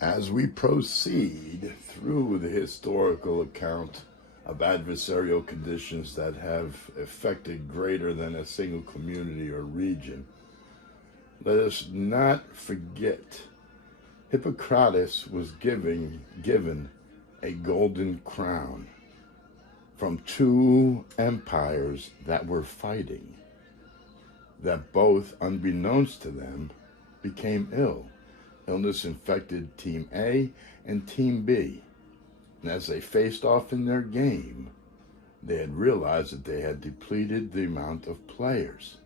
As we proceed through the historical account of adversarial conditions that have affected greater than a single community or region, let us not forget Hippocrates was given a golden crown from two empires that were fighting, that both, unbeknownst to them, became ill. Illness infected Team A and Team B. And as they faced off in their game, they had realized that they had depleted the amount of players.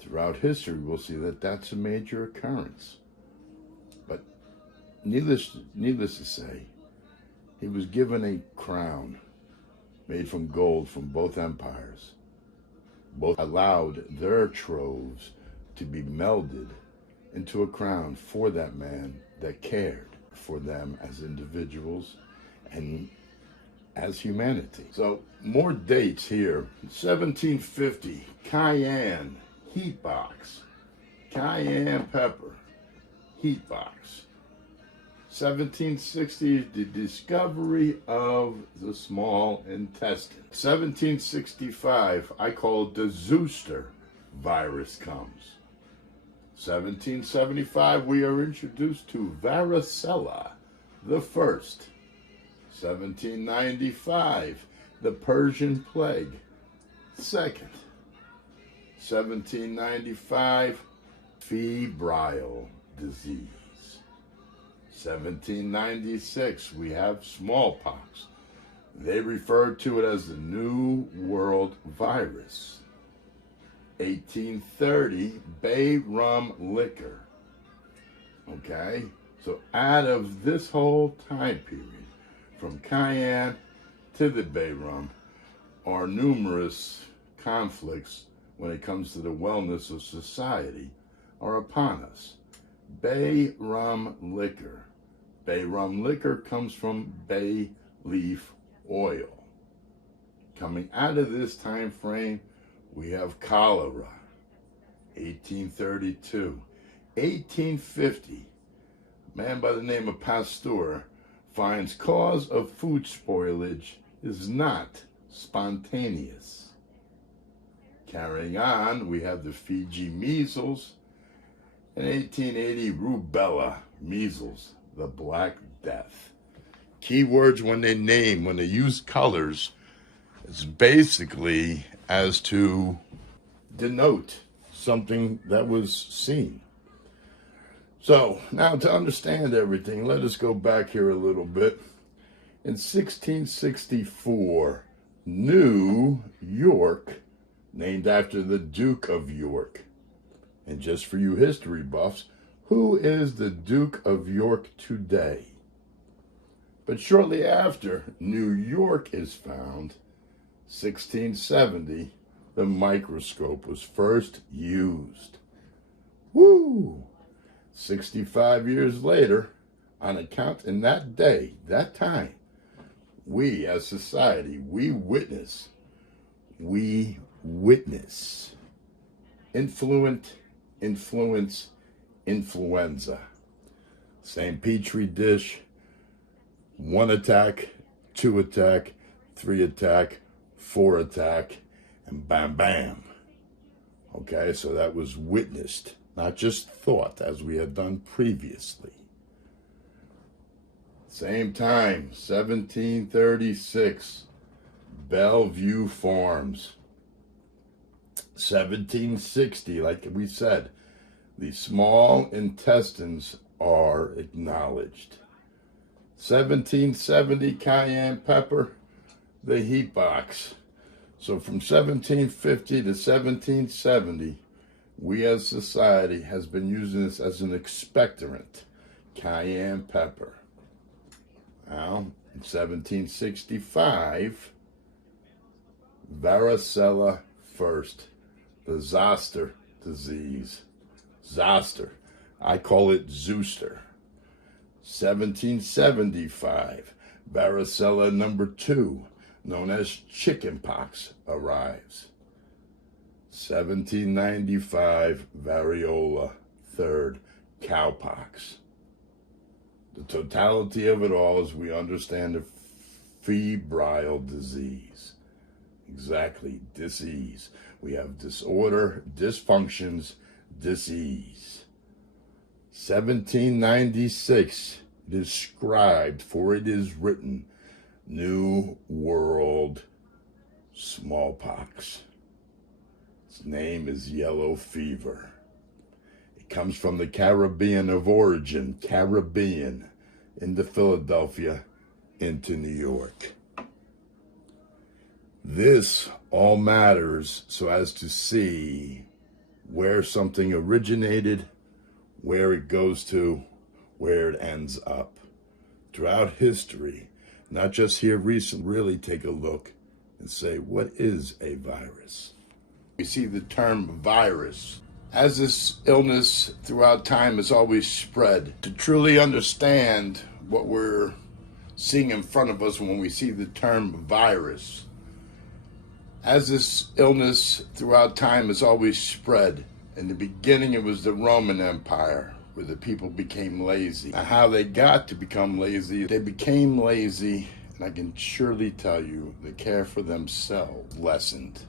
Throughout history, we'll see that that's a major occurrence. But needless to say, he was given a crown made from gold from both empires. Both allowed their troves to be melded into a crown for that man that cared for them as individuals and as humanity. So more dates here. 1750, cayenne, heat box. Cayenne pepper, heat box. 1760, the discovery of the small intestine. 1765, I call it the Zooster virus comes. 1775, we are introduced to varicella, the first. 1795, the Persian plague, second. 1795, febrile disease. 1796, we have smallpox. They referred to it as the New World Virus. 1830, bay rum liquor. Okay, so out of this whole time period, from cayenne to the bay rum, are numerous conflicts when it comes to the wellness of society are upon us. Bay rum liquor. Bay rum liquor comes from bay leaf oil. Coming out of this time frame, we have cholera, 1832. 1850, a man by the name of Pasteur finds cause of food spoilage is not spontaneous. Carrying on, we have the Fiji measles. In 1880, rubella, measles, the Black Death. Keywords when they use colors, it's basically as to denote something that was seen. So now to understand everything, let us go back here a little bit. In 1664, New York, named after the Duke of York. And just for you history buffs, who is the Duke of York today? But shortly after New York is found, 1670, the microscope was first used. Woo! 65 years later, on account in that day, that time, we as society, we witness influent, influence, influenza. Same petri dish, 1 attack, 2 attack, 3 attack, 4 attack, and bam, bam. Okay, so that was witnessed, not just thought, as we had done previously. Same time, 1736, Bellevue Farms. 1760, like we said, the small intestines are acknowledged. 1770, cayenne pepper, the heat box. So from 1750 to 1770, we as society has been using this as an expectorant, cayenne pepper. Now, in 1765, varicella first, the zoster disease. Zoster, I call it Zooster. 1775, varicella number 2, known as chickenpox, arrives. 1795, variola, third, cowpox. The totality of it all is we understand the febrile disease. Exactly, disease. We have disorder, dysfunctions, disease. 1796, it is scribed, for it is written, New World smallpox. Its name is yellow fever. It comes from the Caribbean of origin, Caribbean, into Philadelphia, into New York. This all matters so as to see where something originated, where it goes to, where it ends up. Throughout history, not just here recently, really take a look and say, what is a virus? We see the term virus. As this illness throughout time has always spread, to truly understand what we're seeing in front of us when we see the term virus, as this illness throughout time has always spread, in the beginning it was the Roman Empire, where the people became lazy. Now, how they got to become lazy, they became lazy, and I can surely tell you, the care for themselves lessened.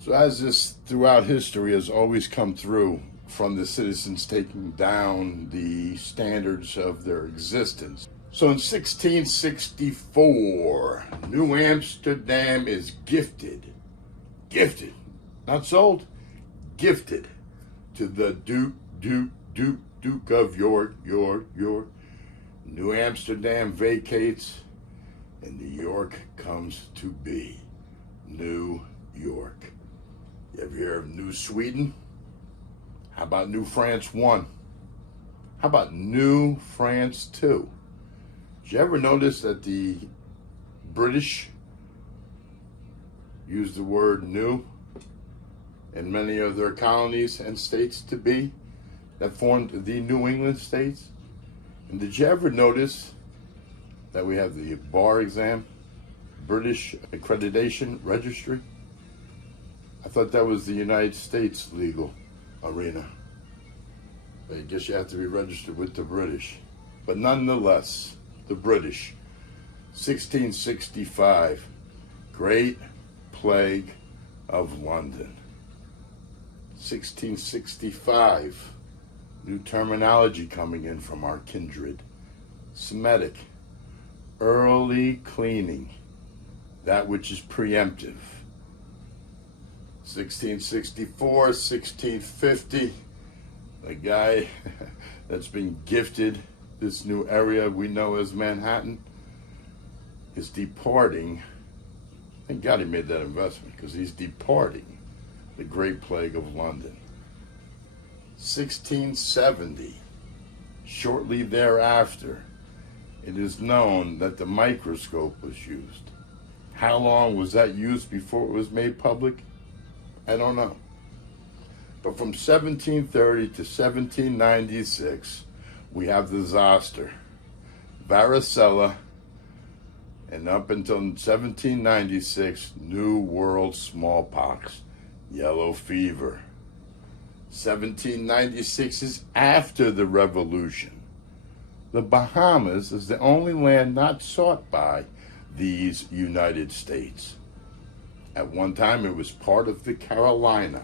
So as this throughout history has always come through, from the citizens taking down the standards of their existence. So in 1664, New Amsterdam is gifted, not sold, gifted to the Duke of York. New Amsterdam vacates, and New York comes to be. New York. You ever hear of New Sweden? How about New France 1? How about New France 2? Did you ever notice that the British use the word new in many of their colonies and states to be, that formed the New England states? And did you ever notice that we have the bar exam, British accreditation registry? I thought that was the United States legal arena. I guess you have to be registered with the British. But nonetheless, the British, 1665, Great Plague of London. 1665, new terminology coming in from our kindred. Semitic, early cleaning, that which is preemptive. 1664, 1650, the guy that's been gifted this new area we know as Manhattan is departing. Thank God he made that investment, because he's departing the Great Plague of London. 1670, shortly thereafter, it is known that the microscope was used. How long was that used before it was made public? I don't know. But from 1730 to 1796, we have the zoster, varicella, and up until 1796, New World smallpox, yellow fever. 1796 is after the Revolution. The Bahamas is the only land not sought by these United States. At one time, it was part of the Carolina.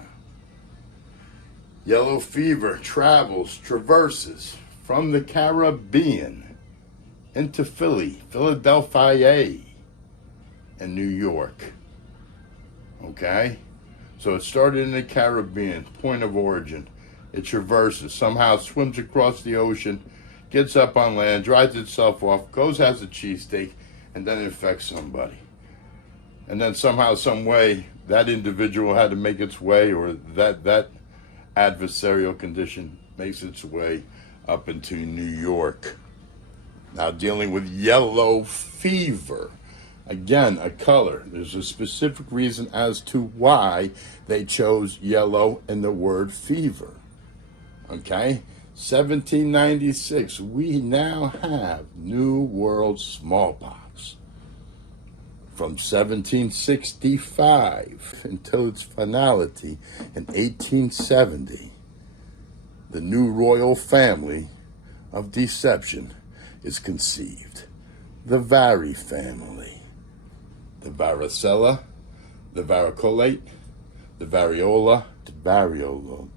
Yellow fever traverses from the Caribbean into Philadelphia, and New York. Okay? So it started in the Caribbean, point of origin. It traverses, somehow swims across the ocean, gets up on land, dries itself off, goes, has a cheesesteak, and then infects somebody. And then somehow, some way, that individual had to make its way, or that adversarial condition makes its way up into New York. Now, dealing with yellow fever. Again, a color. There's a specific reason as to why they chose yellow in the word fever. Okay? 1796, we now have New World smallpox. From 1765 until its finality in 1870, the new royal family of deception is conceived. The vari family. The varicella, the varicolate, the variola, the variolized.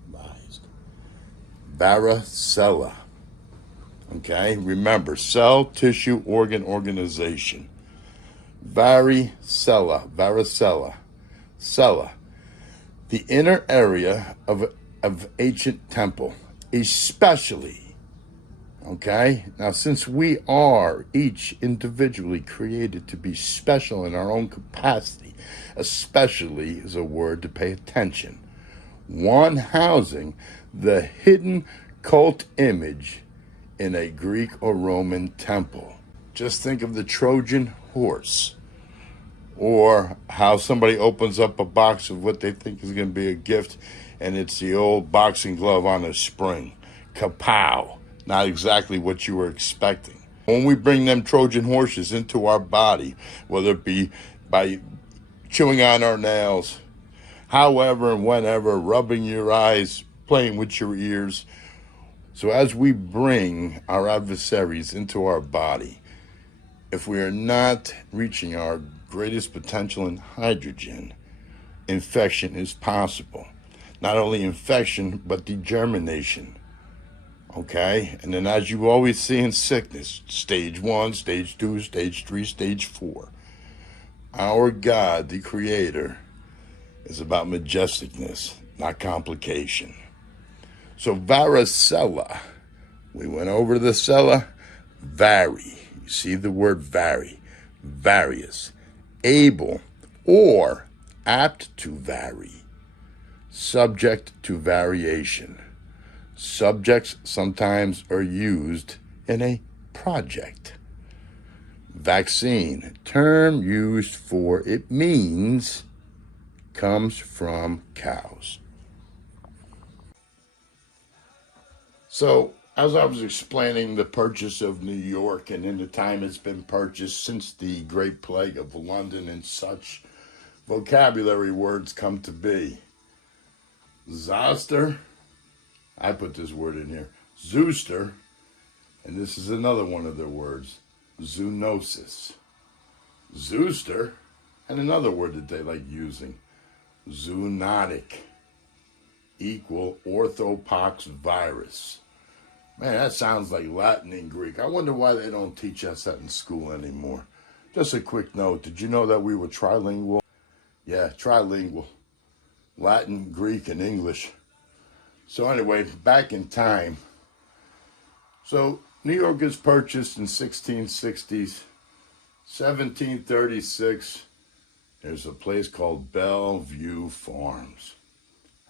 Varicella. Okay, remember, cell, tissue, organ, organization. Varicella, cella. The inner area of ancient temple, especially. Okay, now since we are each individually created to be special in our own capacity, especially is a word to pay attention. One housing the hidden cult image in a Greek or Roman temple. Just think of the Trojan horse, or how somebody opens up a box of what they think is going to be a gift, and it's the old boxing glove on a spring. Kapow! Not exactly what you were expecting. When we bring them Trojan horses into our body, whether it be by chewing on our nails, however and whenever, rubbing your eyes, playing with your ears. So as we bring our adversaries into our body, if we are not reaching our greatest potential in hydrogen, infection is possible. Not only infection, but degermination. Okay? And then as you always see in sickness, stage 1, stage 2, stage 3, stage 4. Our God, the Creator, is about majesticness, not complication. So varicella, we went over the cella, vary. You see the word vary, various, able or apt to vary, subject to variation. Subjects sometimes are used in a project. Vaccine, term used for it means, comes from cows. So, as I was explaining the purchase of New York and in the time it's been purchased since the Great Plague of London and such, vocabulary words come to be. Zoster, I put this word in here, zooster, and this is another one of their words, zoonosis. Zooster, and another word that they like using, zoonotic, equal orthopox virus. Man, that sounds like Latin and Greek. I wonder why they don't teach us that in school anymore. Just a quick note, did you know that we were trilingual? Yeah, trilingual. Latin, Greek, and English. So anyway, back in time. So New York is purchased in 1660s. 1736, there's a place called Bellevue Farms.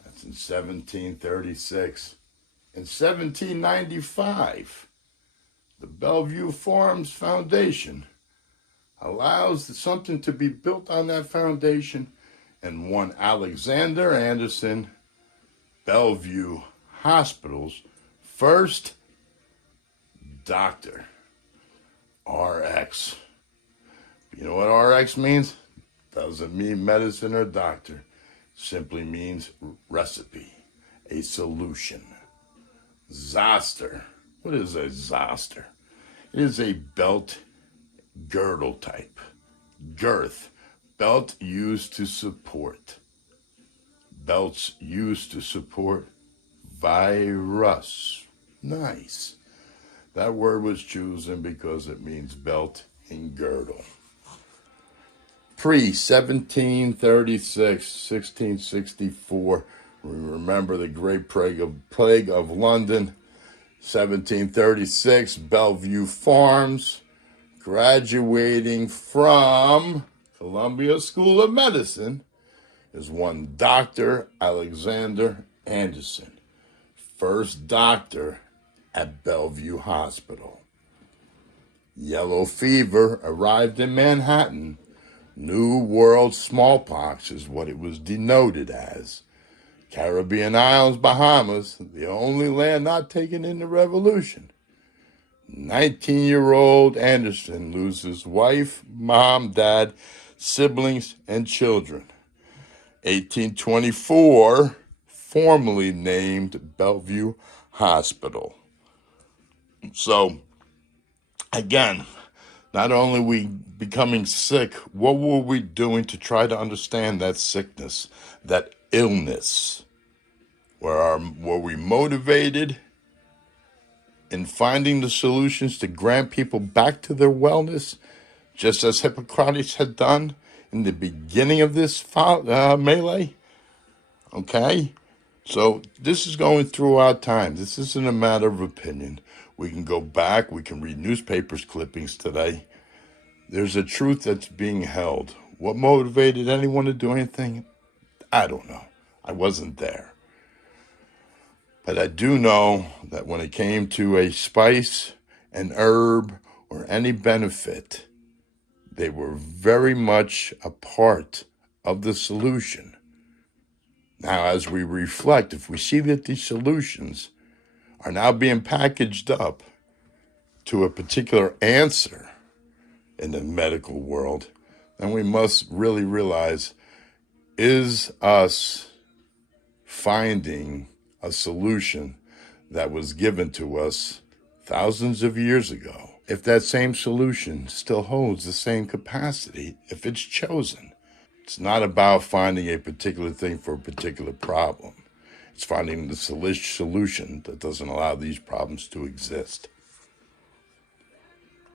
That's in 1736. In 1795, the Bellevue Farms Foundation allows something to be built on that foundation, and one Alexander Anderson Bellevue Hospital's first doctor, RX. You know what RX means? Doesn't mean medicine or doctor. Simply means recipe, a solution. Zoster. What is a zoster? It is a belt girdle type. Girth. Belt used to support. Belts used to support virus. Nice. That word was chosen because it means belt and girdle. Pre-1736, 1664, we remember the Great Plague of London. 1736, Bellevue Farms, graduating from Columbia School of Medicine, is one Dr. Alexander Anderson, first doctor at Bellevue Hospital. Yellow fever arrived in Manhattan. New World smallpox is what it was denoted as. Caribbean Islands, Bahamas, the only land not taken in the Revolution. 19-year-old Anderson loses wife, mom, dad, siblings, and children. 1824, formally named Bellevue Hospital. So, Again, not only are we becoming sick, what were we doing to try to understand that sickness, that illness? Were we motivated in finding the solutions to grant people back to their wellness, just as Hippocrates had done in the beginning of this melee? Okay? So this is going through our time. This isn't a matter of opinion. We can go back. We can read newspapers clippings today. There's a truth that's being held. What motivated anyone to do anything? I don't know. I wasn't there. But I do know that when it came to a spice, an herb, or any benefit, they were very much a part of the solution. Now, as we reflect, if we see that these solutions are now being packaged up to a particular answer in the medical world, then we must really realize, is us finding a solution that was given to us thousands of years ago, if that same solution still holds the same capacity, if it's chosen? It's not about finding a particular thing for a particular problem. It's finding the solution that doesn't allow these problems to exist.